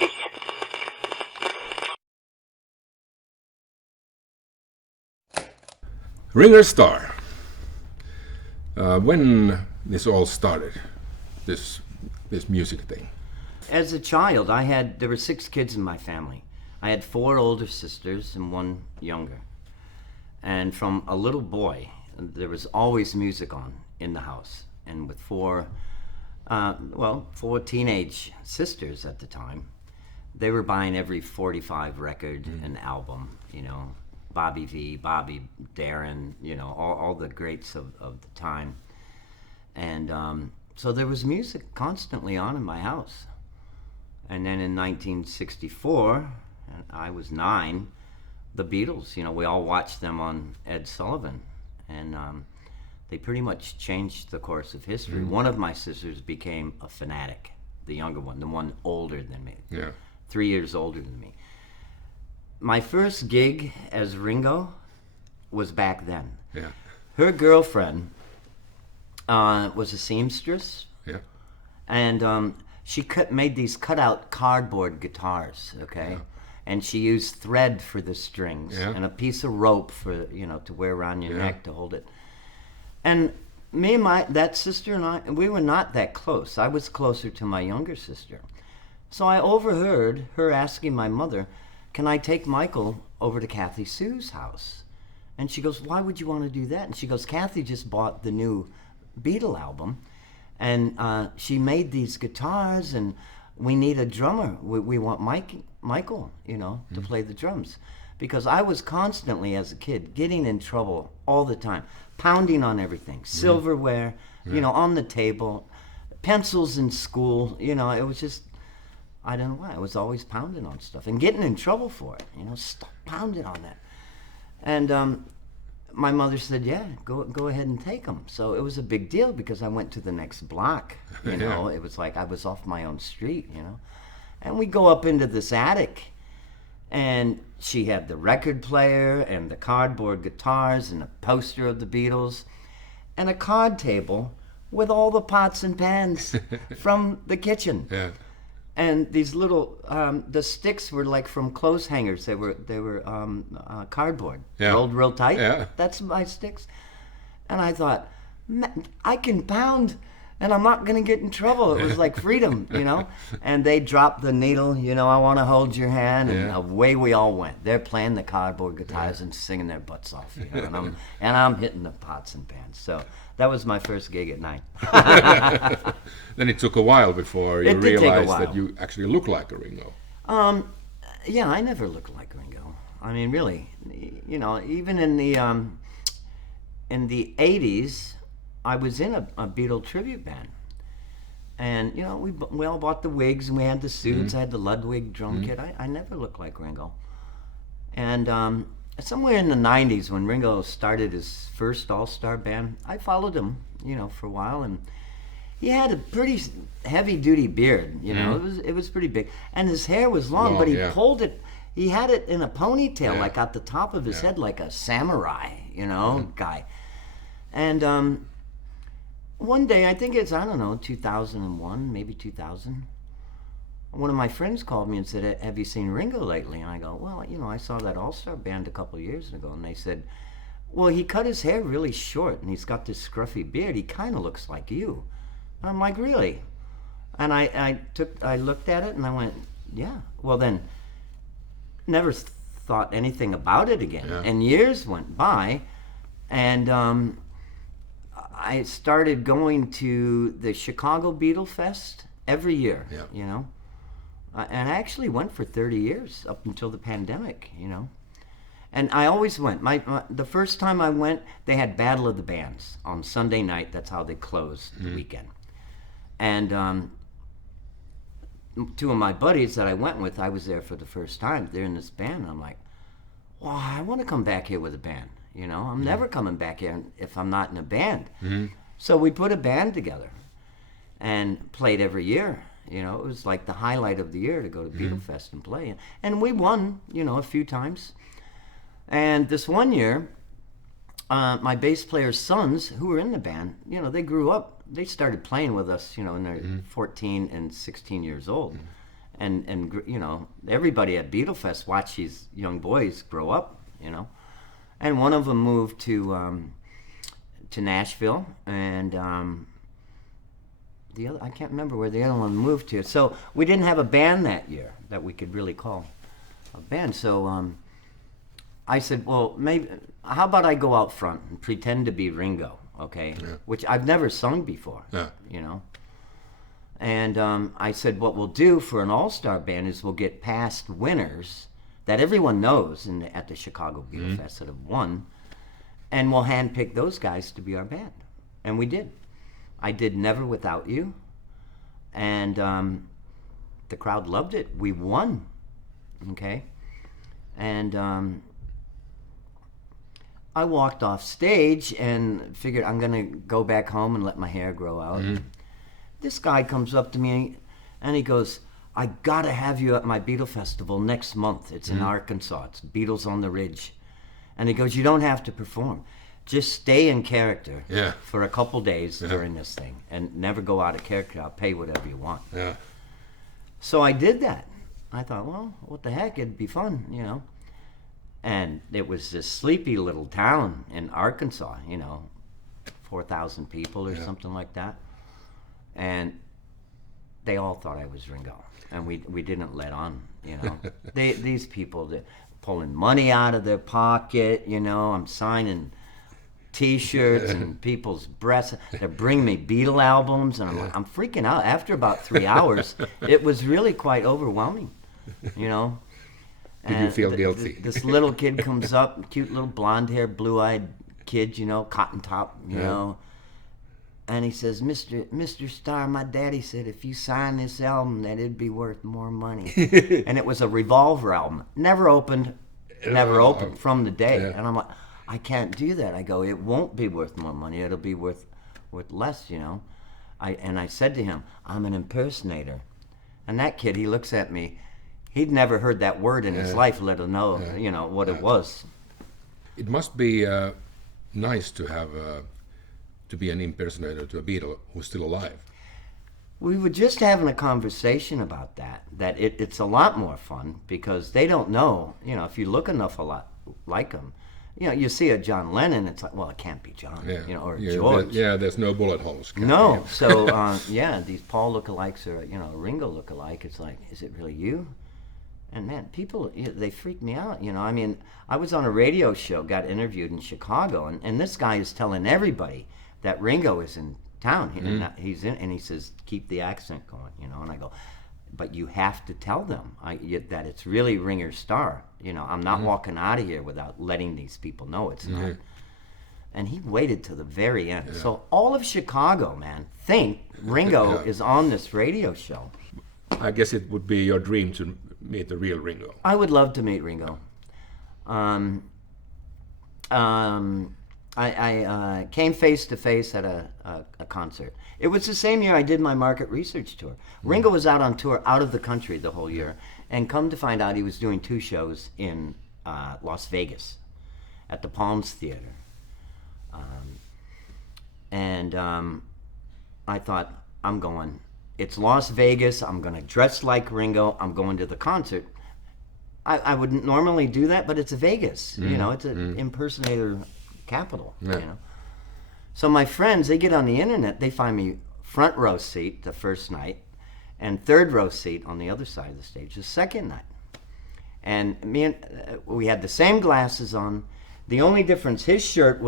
Weekend. Ringo Starr. When this all started, this music thing. As a child, there were 6 kids in my family. I had 4 older sisters and 1 younger. And from a little boy, there was always music on in the house. And with 4 teenage sisters at the time, they were buying every 45 record and album, Bobby V, Bobby Darin, all the greats of the time. And so there was music constantly on in my house. And then in 1964, and I was 9, the Beatles, we all watched them on Ed Sullivan. And they pretty much changed the course of history. One of my sisters became a fanatic, the younger one, the one older than me. Yeah. 3 years older than me. My first gig as Ringo was back then. Yeah. Her girlfriend was a seamstress. Yeah. And she made these cutout cardboard guitars, okay? Yeah. And she used thread for the strings and a piece of rope for, to wear around your neck to hold it. And me and that sister and I, we were not that close. I was closer to my younger sister. So I overheard her asking my mother, can I take Michael over to Kathy Sue's house? And she goes, why would you want to do that? And she goes, Kathy just bought the new Beatle album, and she made these guitars, and we need a drummer. We want Michael, to play the drums. Because I was constantly, as a kid, getting in trouble all the time, pounding on everything, silverware, on the table, pencils in school, it was just, I don't know why, I was always pounding on stuff and getting in trouble for it, stop pounding on that. And my mother said, yeah, go ahead and take them. So it was a big deal because I went to the next block, It was like I was off my own street, And we go up into this attic, and she had the record player and the cardboard guitars and a poster of the Beatles and a card table with all the pots and pans from the kitchen. Yeah. And these little, the sticks were like from clothes hangers. They were cardboard, rolled real tight. Yeah. That's my sticks. And I thought, man, I can pound, and I'm not gonna get in trouble. It was like freedom, And they dropped the needle, I want to hold your hand, and away we all went. They're playing the cardboard guitars and singing their butts off, and I'm hitting the pots and pans. So that was my first gig at night. Then it took a while before you It did take a realized while. that you actually look like a Ringo. Yeah, I never looked like Ringo. I mean, really, even in the 80s, I was in a Beatle tribute band. And, we all bought the wigs and we had the suits. I had the Ludwig drum kit. I never looked like Ringo. And somewhere in the 90s when Ringo started his first all-star band, I followed him, for a while. And he had a pretty heavy-duty beard, It was pretty big. And his hair was long, but he pulled it. He had it in a ponytail, like at the top of his head, like a samurai, guy. And one day, I think it's, 2001, maybe 2000, one of my friends called me and said, have you seen Ringo lately? And I go, well, I saw that all-star band a couple of years ago. And they said, well, he cut his hair really short, and he's got this scruffy beard. He kind of looks like you. And I'm like, really? And I looked at it, and I went, yeah. Well, then, never thought anything about it again. Yeah. And years went by, and I started going to the Chicago Beatle Fest every year, and I actually went for 30 years up until the pandemic, And I always went. The first time I went, they had Battle of the Bands on Sunday night. That's how they closed the weekend. And 2 of my buddies that I went with, I was there for the first time. They're in this band. And I'm like, well, I want to come back here with a band. I'm never coming back here if I'm not in a band. So we put a band together and played every year. It was like the highlight of the year to go to Beatle Fest and play. And we won, a few times. And this one year, my bass player's sons, who were in the band, they grew up. They started playing with us, when they're 14 and 16 years old. and you know, everybody at Beatlefest watched these young boys grow up, you know. And one of them moved to Nashville, and the other, I can't remember where the other one moved to. So we didn't have a band that year that we could really call a band. So I said, well, maybe, how about I go out front and pretend to be Ringo, okay? Yeah. Which I've never sung before, you know? And I said, what we'll do for an all-star band is we'll get past winners that everyone knows at the Chicago Beatlefest that have won, and we'll handpick those guys to be our band. And we did. I did Never Without You, and the crowd loved it. We won, okay? And I walked off stage and figured I'm going to go back home and let my hair grow out. This guy comes up to me and he goes, I got to have you at my Beatle Festival next month. It's in Arkansas. It's Beatles on the Ridge. And he goes, you don't have to perform. Just stay in character for a couple days during this thing and never go out of character. I'll pay whatever you want. Yeah. So I did that. I thought, well, what the heck? It'd be fun, you know. And it was this sleepy little town in Arkansas, you know, 4,000 people or something like that. And they all thought I was Ringo. And we didn't let on, you know. These people, they're pulling money out of their pocket, you know. I'm signing T-shirts and people's breasts. They're bringing me Beatle albums, and I'm freaking out. After about 3 hours, it was really quite overwhelming, you know. Did you feel guilty? This little kid comes up, cute little blonde-haired, blue-eyed kid, you know, cotton top, you know. And he says, Mr. Starr, my daddy said if you sign this album that it'd be worth more money. And it was a Revolver album. Never opened from the day. And I'm like, I can't do that. I go, it won't be worth more money. It'll be worth less, you know. I said to him, I'm an impersonator. And that kid, he looks at me. He'd never heard that word in his life, let alone you know, what it was. It must be nice to have to be an impersonator to a Beatle who's still alive. We were just having a conversation about that it's a lot more fun because they don't know, you know, if you look enough a lot like them, you know, you see a John Lennon, it's like, well, it can't be John, you know, or George. There's no bullet holes. No, so, these Paul lookalikes or, you know, Ringo lookalike, it's like, is it really you? And man, people, they freak me out, you know. I mean, I was on a radio show, got interviewed in Chicago, and this guy is telling everybody that Ringo is in town. He's in, and he says, keep the accent going, you know. And I go, but you have to tell them that it's really Ringo Starr. You know, I'm not walking out of here without letting these people know it's not. And he waited to the very end. So all of Chicago, man, think Ringo is on this radio show. I guess it would be your dream to meet the real Ringo. I would love to meet Ringo. I came face to face at a concert. It was the same year I did my market research tour. Ringo was out on tour out of the country the whole year, and come to find out he was doing 2 shows in Las Vegas at the Palms Theater. I thought, I'm going. It's Las Vegas. I'm going to dress like Ringo. I'm going to the concert. I wouldn't normally do that, but it's Vegas. You know, it's an impersonator capital, you know. So my friends, they get on the internet, they find me front row seat the first night and third row seat on the other side of the stage the second night. And we had the same glasses on. The only difference, his shirt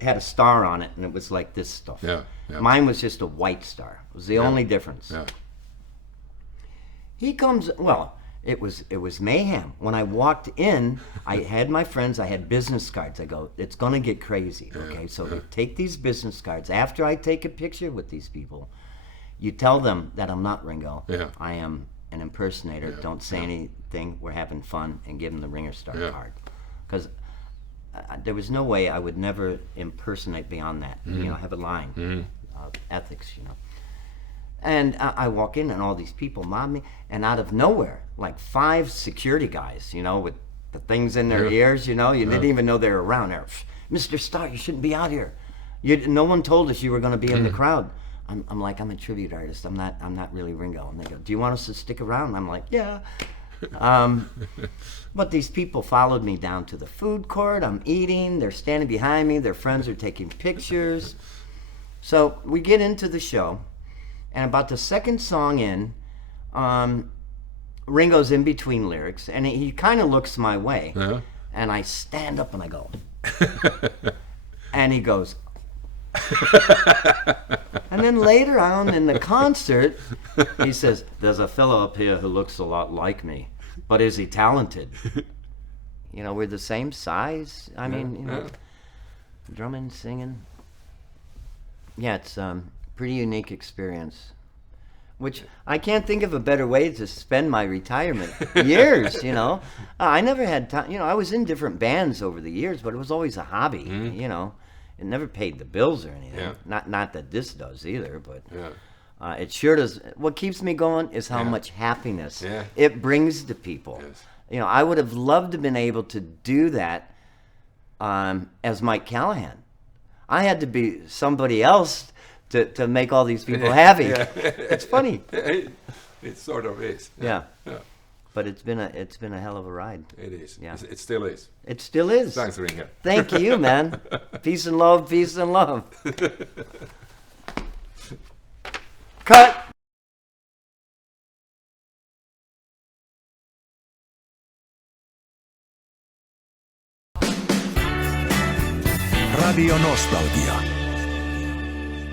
had a star on it, and it was like this stuff. Mine was just a white star. It was the only difference. He comes, well, it was mayhem. When I walked in, I had my friends, I had business cards. I go, it's going to get crazy, okay? So take these business cards. After I take a picture with these people, you tell them that I'm not Ringo. I am an impersonator. Don't say anything. We're having fun, and give them the Ringo Starr card. Because there was no way I would never impersonate beyond that. You know, have a line of ethics, you know. And I walk in, and all these people mob me, and out of nowhere, like 5 security guys, you know, with the things in their ears, you know, you didn't even know they were around there. Mr. Starr, you shouldn't be out here. No one told us you were going to be in the crowd. I'm like, I'm a tribute artist. I'm not really Ringo. And they go, do you want us to stick around? And I'm like, yeah. But these people followed me down to the food court. I'm eating. They're standing behind me. Their friends are taking pictures. So we get into the show, and about the second song in, Ringo's in between lyrics, and he kind of looks my way. Yeah. And I stand up and I go, and he goes, and then later on in the concert, he says, there's a fellow up here who looks a lot like me, but is he talented? You know, we're the same size. I mean, you know, drumming, singing. Yeah, it's pretty unique experience, which I can't think of a better way to spend my retirement years, you know. I never had time, you know, I was in different bands over the years, but it was always a hobby, you know. It never paid the bills or anything. Yeah. Not that this does either, but it sure does. What keeps me going is how much happiness it brings to people. Yes. You know, I would have loved to have been able to do that as Mike Callahan. I had to be somebody else to make all these people happy. It's funny. It sort of is. Yeah. But it's been a hell of a ride. It is. Yeah. It still is. It still is. Thanks, Ringo. Thank you, man. Peace and love, peace and love. Cut! Radio Nostalgia.